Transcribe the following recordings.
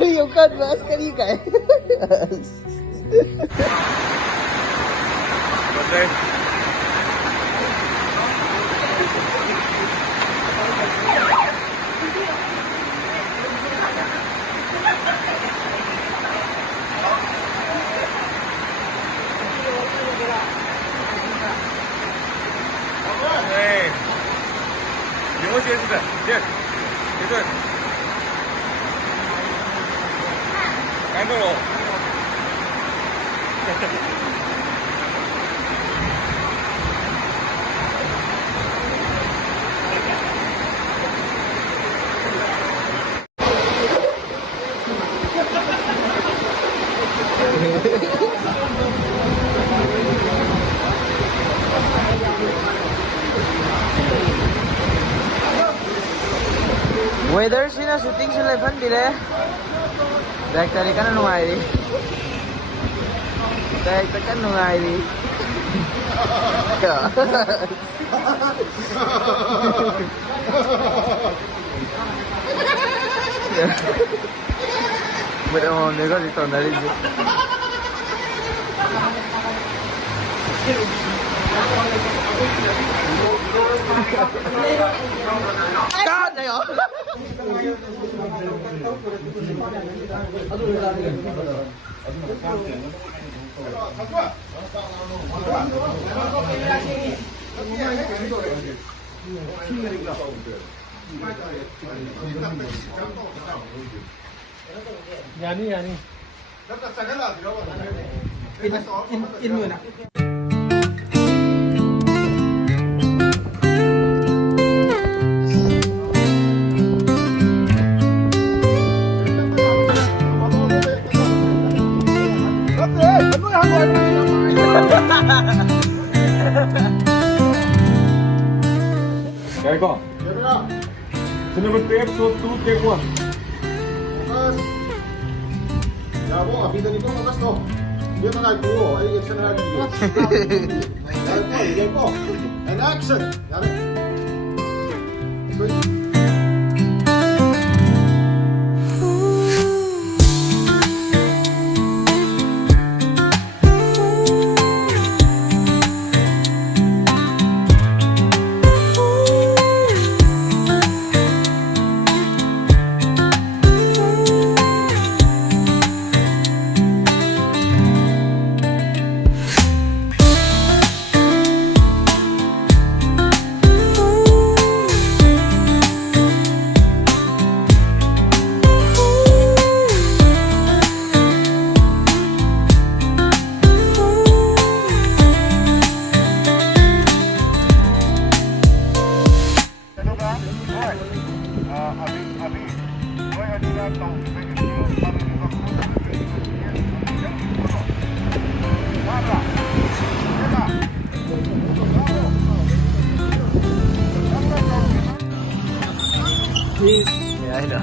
Yung canvas kanina eh. Okay. 네. 영어시 했습니다. 예. 이제. 깡통로. Weather sina shooting sila fan dire. Dek tadi kan nungai di. Dek tekan nungai di. Pero mau nego di tahun dari itu. Kan ya. Yani. In muna. 야 이거. Number 3, episode 2, take 1. Ya, vos, aquí tenéis como esto. Yo no la tuvo, ahí se la tuvo. Ya, go. And action. Ya ves. Ya dah.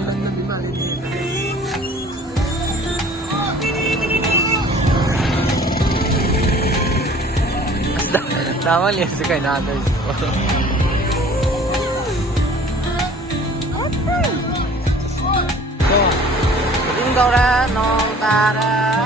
Tama lihat sih kayak nada itu. Tinggal nong tara.